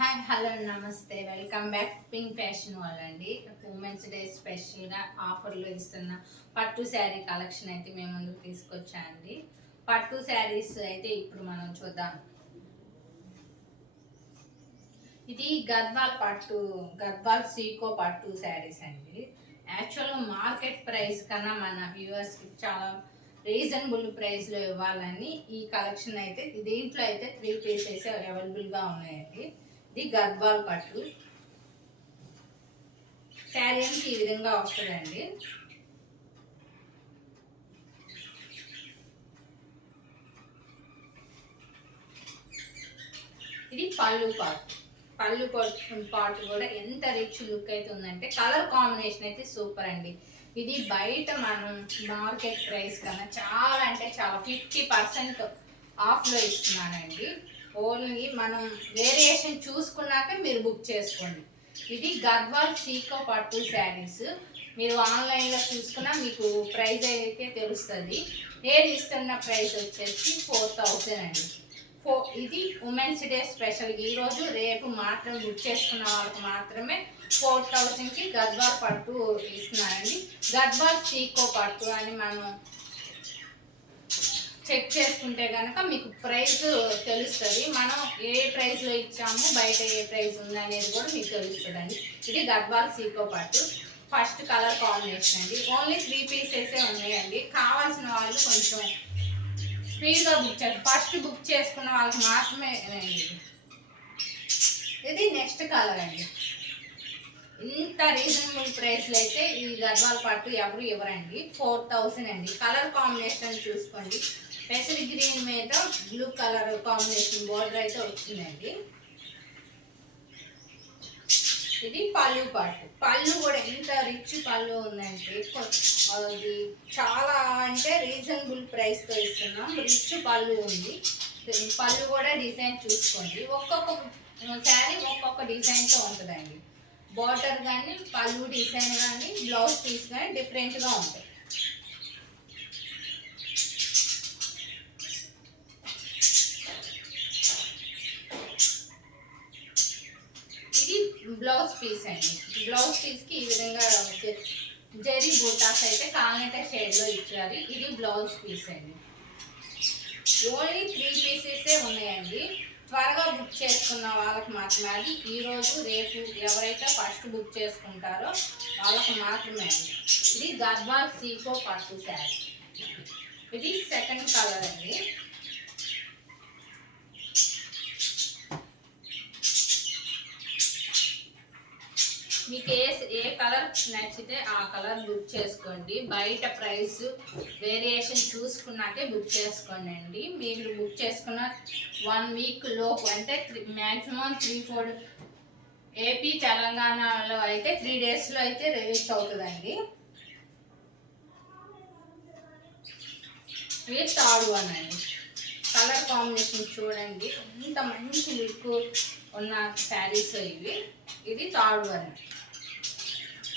Hi hello నమస్తే welcome back pink fashion వాళ్ళండి. Women's day స్పెషల్గా ఆఫర్లు ఇస్తున్న పట్టు శారీ కలెక్షన్ అయితే మేము ముందుకు తీసుకొచ్చా అండి. పట్టు శారీస్ అయితే ఇప్పుడు మనం చూద్దాం. ఇది గద్వాల్ సీకో పట్టు శారీస్ అండి. యాక్చువల్గా మార్కెట్ ప్రైస్ కన్నా మన వ్యూవర్స్కి చాలా రీజనబుల్ ప్రైస్లో ఇవ్వాలని ఈ కలెక్షన్ అయితే దీంట్లో అయితే 3 పీసెస్ అవైలబుల్గా ఉన్నాయండి. ఇది గద్వాల్ పట్టు శారీ అంటే ఈ విధంగా వస్తుందండి. ఇది పళ్ళు పాటు కూడా ఎంత రిచ్ లుక్ అయితే ఉందంటే కలర్ కాంబినేషన్ అయితే సూపర్ అండి. ఇది బయట మనం మార్కెట్ ప్రైస్ కన్నా చాలా అంటే చాలా 50% ఆఫ్లో ఇస్తున్నానండి. ఓన్లీ మనం వేరియేషన్ చూసుకున్నాక మీరు బుక్ చేసుకోండి. ఇది గద్వాల్ సీకో పట్టు శారీస్. మీరు ఆన్లైన్లో చూసుకున్నా మీకు ప్రైస్ అయితే తెలుస్తుంది. నేను ఇస్తున్న ప్రైస్ వచ్చేసి 4000 అండి. ఇది ఉమెన్స్ డే స్పెషల్. ఈరోజు రేపు మాత్రం బుక్ చేసుకున్న వాళ్ళకి మాత్రమే 4000కి గద్వాల్ పట్టు ఇస్తున్నానండి. గద్వాల్ సీకో పట్టు అని మనం చెక్ చేసుకుంటే కనుక మీకు ప్రైస్ తెలుస్తుంది. మనం ఏ ప్రైస్లో ఇచ్చాము, బయట ఏ ప్రైస్ ఉందనేది కూడా మీకు తెలుస్తుందండి. ఇది గద్వాల్ సీకో పట్టు ఫస్ట్ కలర్ కాంబినేషన్ అండి. ఓన్లీ 3 పీసెసే ఉన్నాయండి. కావాల్సిన వాళ్ళు కొంచెం స్పీడ్గా బుక్ చేస్తారు. ఫస్ట్ బుక్ చేసుకున్న వాళ్ళకి మాత్రమే. ఇది నెక్స్ట్ కలర్ అండి. ఇంత రీజనబుల్ ప్రైస్లో అయితే ఈ గద్వాల్ పట్టు ఎవరు ఇవ్వరండి. 4000 అండి. కలర్ కాంబినేషన్ చూసుకోండి. పెసరి గ్రీన్ మీద బ్లూ కలర్ కాంబినేషన్ బోర్డర్ అయితే వచ్చిందండి. ఇది పళ్ళు కూడా ఎంత రిచ్ పళ్ళు ఉందంటే అది చాలా అంటే రీజనబుల్ ప్రైస్తో ఇస్తున్నాం. రిచ్ పళ్ళు ఉంది. పళ్ళు కూడా డిజైన్ చూసుకోండి. ఒక్కొక్క శారీ ఒక్కొక్క డిజైన్తో ఉంటుందండి. బోర్డర్ కానీ పళ్ళు డిజైన్ కానీ బ్లౌజ్ పీస్ కానీ డిఫరెంట్గా ఉంటాయి. బ్లౌజ్ పీస్ అండి. బ్లౌజ్ పీస్కి ఈ విధంగా జరీ బూటాస్ అయితే కాల్నెట షేడ్లో ఇచ్చారు. ఇది బ్లౌజ్ పీస్ అండి. ఓన్లీ 3 పీసెసే ఉన్నాయండి. త్వరగా బుక్ చేసుకున్న వాళ్ళకి మాత్రమే. అది ఈరోజు రేపు ఎవరైతే ఫస్ట్ బుక్ చేసుకుంటారో వాళ్ళకి మాత్రమే అండి. ఇది గద్వాల్ సీకో పట్టు శారీ. ఇది సెకండ్ కలర్ అండి. మీకు ఏ కలర్ నచ్చితే ఆ కలర్ బుక్ చేసుకోండి. బయట ప్రైస్ వేరియేషన్ చూసుకున్నాకే బుక్ చేసుకోండి అండి. మీరు బుక్ చేసుకున్న 1 వీక్ లోపు అంటే మ్యాక్సిమం 3-4 ఏపీ తెలంగాణలో అయితే 3 డేస్లో అయితే రిలీజ్ అవుతుందండి. ఇది థర్డ్ వన్ అండి. కలర్ కాంబినేషన్ చూడండి ఎంత మంచి లుక్ ఉన్న శారీస్ ఇవి. ఇది థర్డ్ వన్.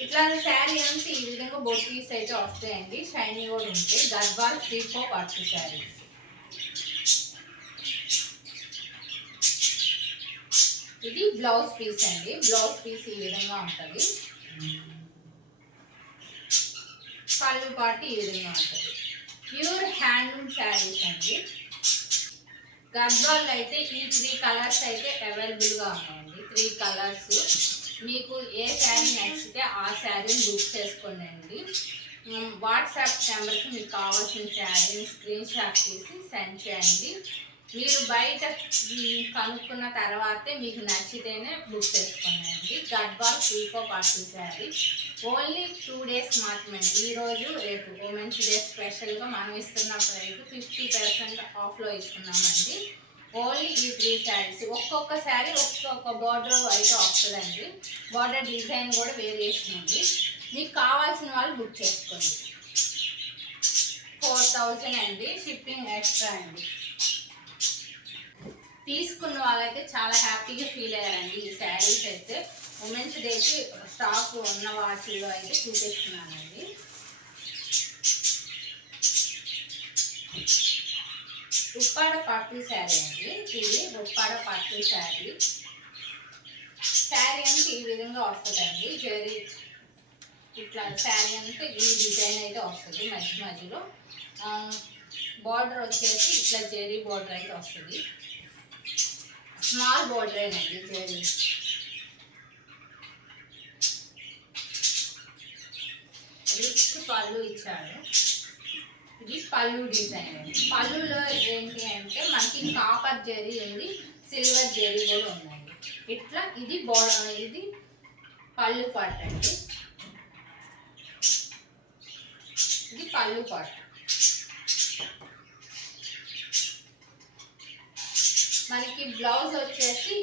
ఇట్లా శారీ అంటే ఈ విధంగా బొట్టీస్ అయితే వస్తాయండి. షైనీ కూడా ఉంటాయి. గద్వాల్ సీకో పట్టు శారీస్. ఇది బ్లౌజ్ పీస్ అండి. బ్లౌజ్ పీస్ ఈ విధంగా ఉంటుంది. పళ్ళు పాటు ఈ విధంగా ఉంటుంది. ప్యూర్ హ్యాండ్లూమ్ శారీస్ అండి. గద్వాల్ అయితే ఈ 3 కలర్స్ అయితే అవైలబుల్గా ఉన్నాయండి. 3 కలర్స్. మీకు ఏ శారీ నచ్చితే ఆ శారీని బుక్ చేసుకోండి అండి. వాట్సాప్ నెంబర్కి మీకు కావాల్సిన శారీని స్క్రీన్ షాట్ తీసి సెండ్ చేయండి. మీరు బయట కనుక్కున్న తర్వాతే మీకు నచ్చితేనే బుక్ చేసుకోండి అండి. గద్వాల్ సీకో పట్టు శారీ ఓన్లీ 2 డేస్ మాత్రమే. ఈరోజు రేపు ఉమెన్స్ డే స్పెషల్గా మనం ఇస్తున్న ప్రైస్ 50% ఆఫ్లో ఇస్తున్నామండి. ఓన్లీ ఈ 3 శారీస్. ఒక్కొక్క శారీ ఒక్కొక్క బార్డర్ అయితే వస్తుందండి. బార్డర్ డిజైన్ కూడా వేరియేషన్ ఉంది. మీకు కావాల్సిన వాళ్ళు బుక్ చేసుకోండి. 4000 అండి. షిప్పింగ్ ఎక్స్ట్రా అండి. తీసుకున్న వాళ్ళైతే చాలా హ్యాపీగా ఫీల్ అయ్యారండి. ఈ శారీస్ అయితే ఉమెన్స్ డేకి స్టాక్ ఉన్న వాటిలో అయితే చూపిస్తున్నానండి. ఉప్పాడ పట్టు శారీ అండి. ఇది ఉప్పాడ పట్టు శారీ. శారీ అంటే ఈ విధంగా వస్తుందండి. జరీ ఇట్లా శారీ అంటే ఈ డిజైన్ అయితే వస్తుంది. మధ్య మధ్యలో బార్డర్ వచ్చేసి ఇట్లా జరీ బార్డర్ అయితే వస్తుంది. స్మాల్ బార్డరేనండి జరీ. రిచ్ పళ్ళు ఇచ్చాడు. ఇది పళ్ళు డిజైన్ అండి. పళ్ళులో ఏంటి అంటే మనకి కాపర్ జరీ ఉంది, సిల్వర్ జరీ కూడా ఉందండి. ఇట్లా ఇది ఇది పళ్ళు పాట అండి. ఇది పళ్ళు పాట. మనకి బ్లౌజ్ వచ్చేసి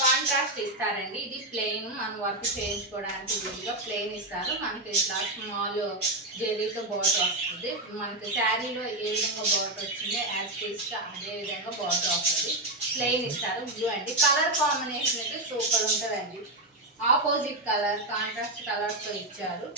కాంట్రాస్ట్ ఇస్తారండి. ఇది ప్లెయిన్, మనం వర్క్ చేయించుకోవడానికి వీలుగా ప్లెయిన్ ఇస్తారు. మనకి ఇట్లా స్మాల్ జెరీతో బార్డర్ వస్తుంది. మనకి శారీలో ఏ విధంగా బార్డర్ వచ్చిందో యాజ్ టీస్గా అదే విధంగా బార్డర్ వస్తుంది. ప్లెయిన్ ఇస్తారు. బ్లూ అండి. కలర్ కాంబినేషన్ అయితే సూపర్ ఉంటుందండి. ఆపోజిట్ కలర్ కాంట్రాస్ట్ కలర్తో ఇచ్చారు.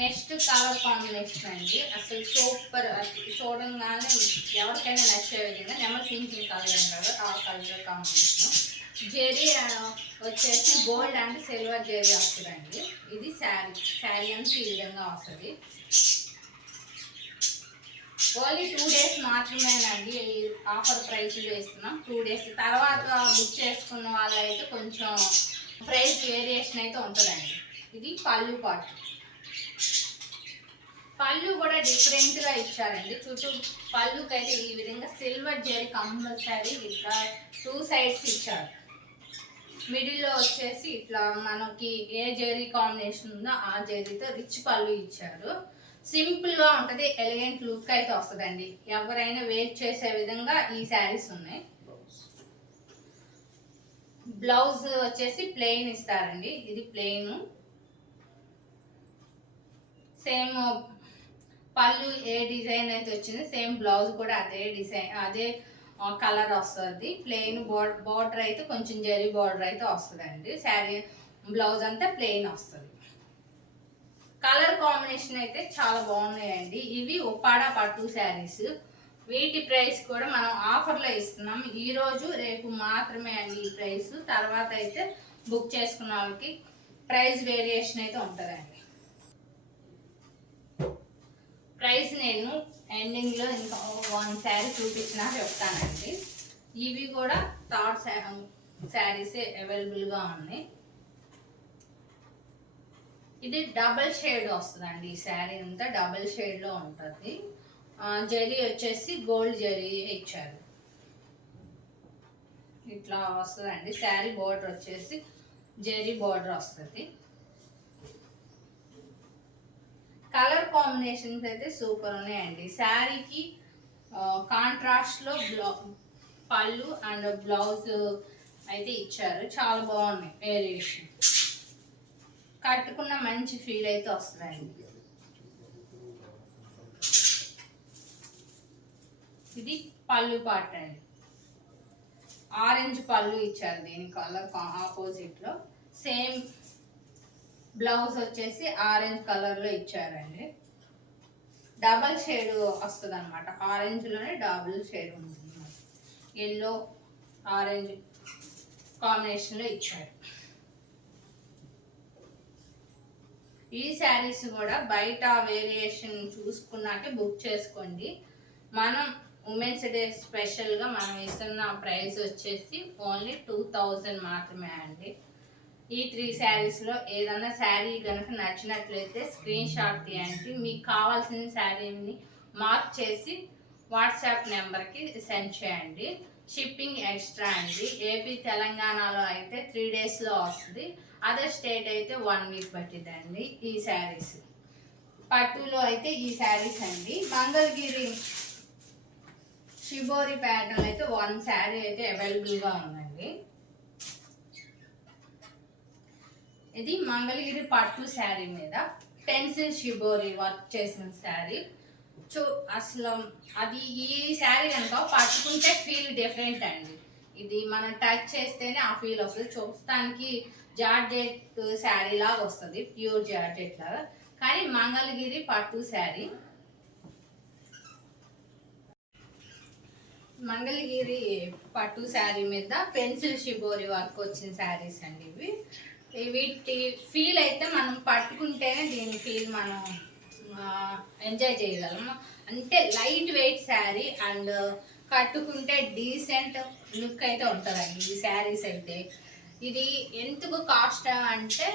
నెక్స్ట్ కలర్ కాంబినేషన్ అండి. అసలు సూపర్, చూడంగానే ఎవరికైనా నచ్చే విధంగా నెమల్ పింకింగ్ కలర్ అంటారు, ఆ కలర్ కాంబినేషన్. జెరీ వచ్చేసి గోల్డ్ అండ్ సిల్వర్ జెరీ వస్తుందండి. ఇది శారీ అంతా ఈ విధంగా వస్తుంది. ఓన్లీ 2 days మాత్రమేనండి ఈ ఆఫర్ ప్రైస్లో ఇస్తున్నాం. 2 days తర్వాత బుక్ చేసుకున్న వాళ్ళైతే కొంచెం ప్రైస్ వేరియేషన్ అయితే ఉంటుందండి. ఇది పళ్ళు పార్ట్. పళ్ళు కూడా డిఫరెంట్గా ఇచ్చారండి. చుట్టూ పళ్ళుకి అయితే ఈ విధంగా సిల్వర్ జరీ కంపల్సరీ ఇట్లా 2 sides ఇచ్చారు. మిడిల్లో వచ్చేసి ఇట్లా మనకి ఏ జరీ కాంబినేషన్ ఉందో ఆ జరీతో రిచ్ పళ్ళు ఇచ్చారు. సింపుల్గా ఉంటుంది, ఎలిగెంట్ లుక్ అయితే వస్తుందండి. ఎవరైనా వేర్ చేసే విధంగా ఈ శారీస్ ఉన్నాయి. బ్లౌజ్ వచ్చేసి ప్లెయిన్ ఇస్తారండి. ఇది ప్లెయిన్. సేమ్ పళ్ళు ఏ డిజైన్ అయితే వచ్చింది సేమ్ బ్లౌజ్ కూడా అదే డిజైన్, అదే కలర్ వస్తుంది. ప్లెయిన్ బార్డర్ అయితే కొంచెం జరీ బార్డర్ అయితే వస్తుందండి. శారీ బ్లౌజ్ అంతా ప్లెయిన్ వస్తుంది. కలర్ కాంబినేషన్ అయితే చాలా బాగున్నాయండి. ఇవి ఉప్పాడ పట్టు శారీస్. వీటి ప్రైస్ కూడా మనం ఆఫర్లో ఇస్తున్నాం. ఈరోజు రేపు మాత్రమే అండి ఈ ప్రైస్. తర్వాత అయితే బుక్ చేసుకున్న వాళ్ళకి ప్రైస్ వేరియేషన్ అయితే ఉంటుందండి. ప్రైస్ నేను ఎండింగ్లో ఇంకా 1 శారీ చూపించినా చెప్తానండి. ఇవి కూడా థర్డ్ శారీసే అవైలబుల్గా ఉన్నాయి. ఇది డబల్ షేడ్ వస్తుందండి. ఈ శారీ అంతా డబల్ షేడ్లో ఉంటుంది. జరీ వచ్చేసి గోల్డ్ జరీ ఇచ్చారు. ఇట్లా వస్తుందండి. శారీ బార్డర్ వచ్చేసి జరీ బార్డర్ వస్తుంది. కలర్ కాంబినేషన్స్ అయితే సూపర్ ఉన్నాయండి. శారీకి కాంట్రాస్ట్లో పళ్ళు అండ్ బ్లౌజ్ అయితే ఇచ్చారు. చాలా బాగున్నాయి వేరియేషన్. కట్టుకున్న మంచి ఫీల్ అయితే వస్తుందండి. ఇది పళ్ళు పార్ట్ అండి. ఆరెంజ్ పళ్ళు ఇచ్చారు దీని కలర్ ఆపోజిట్లో. సేమ్ బ్లౌజ్ వచ్చేసి ఆరెంజ్ కలర్లో ఇచ్చారండి. డబల్ షేడ్ వస్తుంది అనమాట. ఆరెంజ్లోనే డబుల్ షేడ్ ఉంటుంది. ఎల్లో ఆరెంజ్ కాంబినేషన్లో ఇచ్చారు. ఈ శారీస్ కూడా బయట వేరియేషన్ చూసుకున్నాకే బుక్ చేసుకోండి. మనం ఉమెన్స్ డే స్పెషల్గా మనం ఇస్తున్న ప్రైస్ వచ్చేసి ఓన్లీ 2000 మాత్రమే అండి. ఈ 3 శారీస్లో ఏదైనా శారీ కనుక నచ్చినట్లయితే స్క్రీన్ షాట్ తీయండి. మీకు కావాల్సిన శారీని మార్క్ చేసి వాట్సాప్ నెంబర్కి సెండ్ చేయండి. షిప్పింగ్ ఎక్స్ట్రా అండి. ఏపీ తెలంగాణలో అయితే 3 daysలో వస్తుంది. అదర్ స్టేట్ అయితే 1 week పట్టిద్దండి. ఈ శారీస్ పట్టులో అయితే ఈ శారీస్ అండి. మంగళగిరి షిబోరి ప్యాటర్న్ అయితే 1 శారీ అయితే అవైలబుల్గా ఉందండి. ఇది మంగళగిరి పట్టు శారీ మీద పెన్సిల్ షిబోరి వర్క్ చేసిన శారీ. అసలు అది ఈ శారీ కనుక పట్టుకుంటే ఫీల్ డిఫరెంట్ అండి. ఇది మనం టచ్ చేస్తేనే ఆ ఫీల్ వస్తుంది. చూస్తానికి జార్జెట్ శారీ లాగా వస్తుంది, ప్యూర్ జార్జెట్ లాగా. కానీ మంగళగిరి పట్టు శారీ. మంగళగిరి పట్టు శారీ మీద పెన్సిల్ షిబోరి వర్క్ వచ్చిన శారీస్ అండి ఇవి. వీటి ఫీల్ అయితే మనం పట్టుకుంటేనే దీని ఫీల్ మనం ఎంజాయ్ చేయగలము. అంటే లైట్ వెయిట్ శారీ అండ్ కట్టుకుంటే డీసెంట్ లుక్ అయితే ఉంటుందండి ఈ శారీస్ అయితే. ఇది ఎందుకు కాస్ట్ అంటే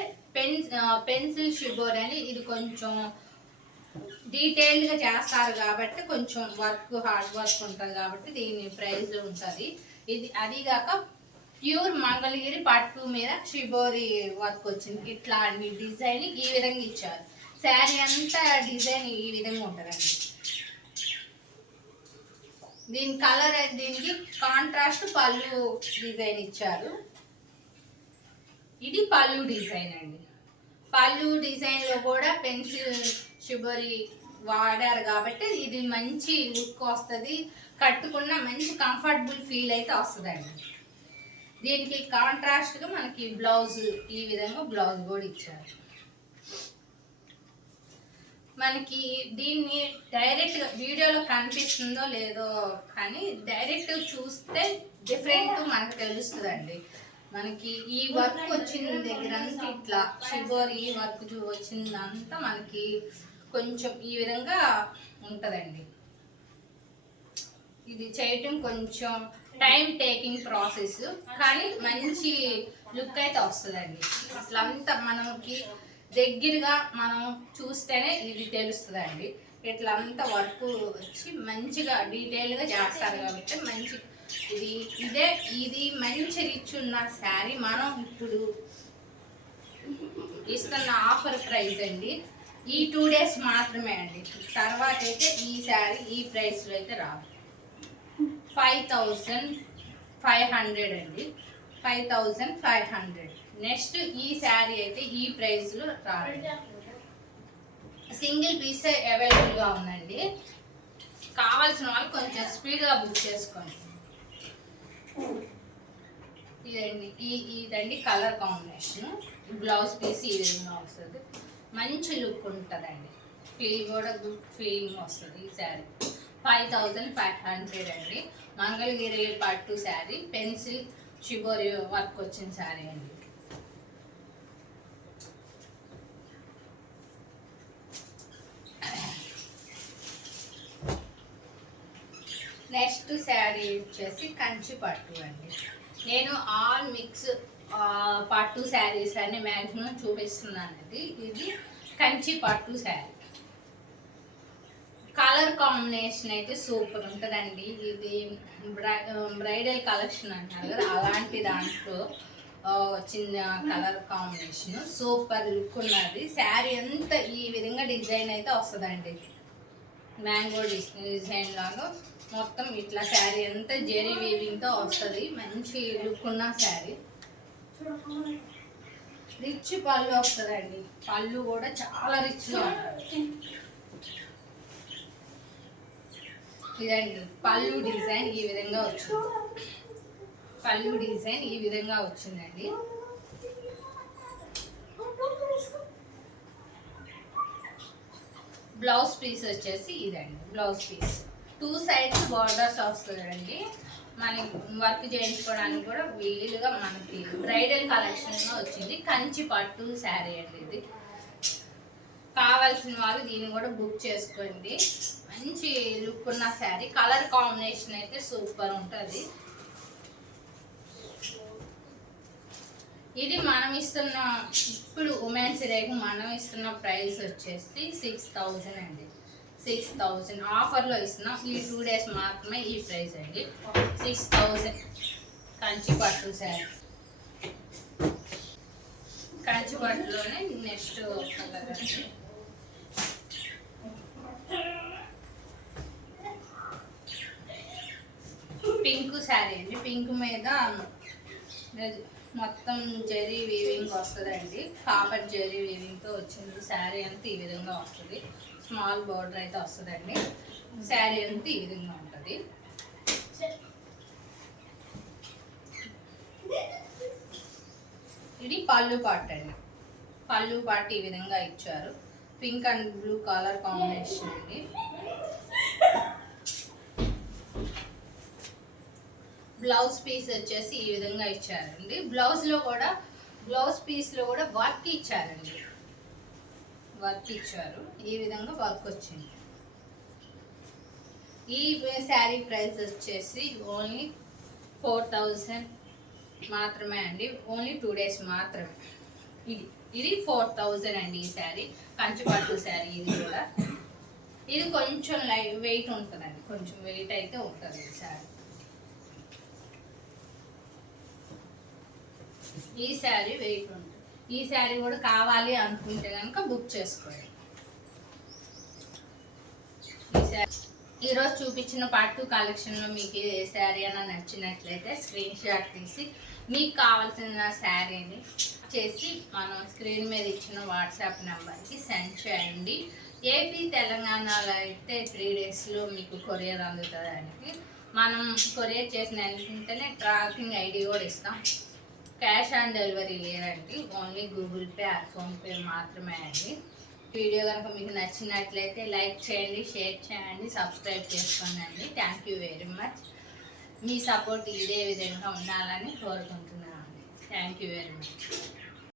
పెన్సిల్ షిబోరి అని ఇది కొంచెం డీటెయిల్డ్గా చేస్తారు కాబట్టి కొంచెం హార్డ్ వర్క్ ఉంటుంది కాబట్టి దీని ప్రైస్ ఉంటుంది. ఇది అదిగాక ప్యూర్ మంగళగిరి పట్టు మీద షిబోరి వర్క్ వచ్చింది. ఇట్లాంటి డిజైన్ ఈ విధంగా ఇచ్చారు. శారీ అంతా డిజైన్ ఈ విధంగా ఉంటుందండి. దీని కలర్ దీనికి కాంట్రాస్ట్ పళ్ళు డిజైన్ ఇచ్చారు. ఇది పళ్ళు డిజైన్ అండి. పళ్ళు డిజైన్లో కూడా పెన్సిల్ షిబోరి వాడారు కాబట్టి ఇది మంచి లుక్ వస్తుంది. కట్టుకున్న మంచి కంఫర్టబుల్ ఫీల్ అయితే వస్తుందండి. దీనికి కాంట్రాస్ట్గా మనకి బ్లౌజ్ ఈ విధంగా బ్లౌజ్ కూడా ఇచ్చారు. మనకి దీన్ని డైరెక్ట్గా వీడియోలో కనిపిస్తుందో లేదో కానీ డైరెక్ట్ చూస్తే డిఫరెంట్ మనకు తెలుస్తుందండి. మనకి ఈ వర్క్ వచ్చిన దగ్గర అంతా ఇట్లా షిబోరి వర్క్ వచ్చిందంతా మనకి కొంచెం ఈ విధంగా ఉంటుందండి. ఇది చేయటం కొంచెం టైం టేకింగ్ ప్రాసెస్ కానీ మంచి లుక్ అయితే వస్తుందండి. ఇట్లంతా మనకి దగ్గరగా మనం చూస్తేనే ఇది తెలుస్తుందండి. ఇట్లంతా వర్క్ వచ్చి మంచిగా డీటెయిల్గా చేస్తారు కాబట్టి మంచి ఇది మంచి రిచ్ ఉన్న శారీ. మనం ఇప్పుడు ఇస్తున్న ఆఫర్ ప్రైస్ అండి ఈ 2 days మాత్రమే అండి. తర్వాత అయితే ఈ శారీ ఈ ప్రైస్లో అయితే రాదు. 5500 అండి. 5500. నెక్స్ట్ ఈ శారీ అయితే ఈ ప్రైస్లో రాదు. సింగిల్ పీస్ అవైలబుల్గా ఉందండి. కావాల్సిన వాళ్ళు కొంచెం స్పీడ్గా బుక్ చేసుకోండి. ఇదండి కలర్ కాంబినేషన్. బ్లౌజ్ పీస్ ఈ విధంగా వస్తుంది. మంచి లుక్ ఉంటుందండి. ఫీల్ కూడా గుడ్ ఫీలింగ్ వస్తుంది. ఈ శారీ 5500 అండి. మంగళగిరి పట్టు శారీ పెన్సిల్ షిబోరి వర్క్ వచ్చిన శారీ అండి. నెక్స్ట్ శారీ వచ్చేసి కంచి పట్టు అండి. నేను ఆల్ మిక్స్ పట్టు శారీస్ అన్ని మ్యాక్సిమం చూపిస్తున్నానండి. ఇది కంచి పట్టు శారీ. కలర్ కాంబినేషన్ అయితే సూపర్ ఉంటుందండి. ఇది బ్రైడల్ కలెక్షన్ అంటారు కదా అలాంటి దాంట్లో వచ్చిన కలర్ కాంబినేషన్ సూపర్ లుక్ ఉన్నది. శారీ అంతా ఈ విధంగా డిజైన్ అయితే వస్తుందండి. మ్యాంగో డిజైన్ లాగా మొత్తం ఇట్లా శారీ అంతా జెరీ వీవింగ్తో వస్తుంది. మంచి లుక్ ఉన్న శారీ. రిచ్ పళ్ళు వస్తుందండి. పళ్ళు కూడా చాలా రిచ్గా ఉంటుంది. ఇదండి పళ్ళు డిజైన్ ఈ విధంగా వచ్చింది. పళ్ళు డిజైన్ ఈ విధంగా వచ్చిందండి. బ్లౌజ్ పీస్ వచ్చేసి ఇదండి. బ్లౌజ్ పీస్ 2 sides బార్డర్స్ వస్తుందండి. మనకి వర్క్ చేయించుకోవడానికి కూడా వీలుగా మనకి బ్రైడల్ కలెక్షన్లో వచ్చింది. కంచి పట్టు శారీ అండి ఇది. కావాల్సిన వాళ్ళు దీన్ని కూడా బుక్ చేసుకోండి. మంచి లుక్ ఉన్న శారీ. కలర్ కాంబినేషన్ అయితే సూపర్ ఉంటుంది. ఇది మనం ఇస్తున్న ఇప్పుడు ఉమెన్స్ డేకి మనం ఇస్తున్న ప్రైస్ వచ్చేసి 6000 అండి. 6000 ఆఫర్లో ఇస్తున్నాం. ఈ 2 days మాత్రమే ఈ ప్రైస్ అండి. 6000 కంచి పట్టు శారీ. కంచి పట్టులోనే నెక్స్ట్ కలర్ అండి. పింక్ శారీ అండి. పింక్ మీద మొత్తం జెరీ వీవింగ్ వస్తుందండి. కాపర్ జెరీ వీవింగ్తో వచ్చింది. శారీ అంతా ఈ విధంగా వస్తుంది. స్మాల్ బోర్డర్ అయితే వస్తుందండి. శారీ అంతా ఈ విధంగా ఉంటుంది. ఇది పళ్ళు పాట అండి. పళ్ళు పాట ఈ విధంగా ఇచ్చారు. Pink and blue colour combination అండి. బ్లౌజ్ పీస్ వచ్చేసి ఈ విధంగా ఇచ్చారండి. బ్లౌజ్ పీస్లో కూడా వర్క్ ఇచ్చారండి. వర్క్ ఇచ్చారు, ఈ విధంగా వర్క్ వచ్చింది. ఈ శారీ ప్రైస్ వచ్చేసి ఓన్లీ 4000 మాత్రమే అండి. ఓన్లీ 2 days మాత్రమే. ఇది 4000 అండి. ఈ శారీ కంచిపట్టు శారీ. ఇది కొంచెం లైట్ వెయిట్ ఉంటుందండి, కొంచెం వెయిట్ అయితే ఉంటుంది ఈ శారీ. ఈ శారీ వెయిట్ ఉంటుంది. ఈ శారీ కూడా కావాలి అనుకుంటే కనుక బుక్ చేసుకోండి. ఈ శారీ ఈరోజు చూపించిన పట్టు కలెక్షన్లో మీకు ఏ శారీ అయినా నచ్చినట్లయితే స్క్రీన్ షాట్ తీసి మీకు కావాల్సిన శారీని చేసి మనం స్క్రీన్ మీద ఇచ్చిన వాట్సాప్ నెంబర్కి సెండ్ చేయండి. ఏపీ తెలంగాణలో అయితే 3 daysలో మీకు కొరియర్ అందుతుందండి. మనం కొరియర్ చేసిన వెంటనే ట్రాకింగ్ ఐడి కూడా ఇస్తాం. క్యాష్ ఆన్ డెలివరీ లేదండి, only Google pay are PhonePe మాత్రమే అండి. వీడియో కనుక మీకు నచ్చినట్లయితే లైక్ చేయండి, షేర్ చేయండి, సబ్స్క్రైబ్ చేసుకోండి. Thank you very much. Me support ఇదే విధంగా ఉండాలని కోరుకుంటున్నాను. Thank you very much.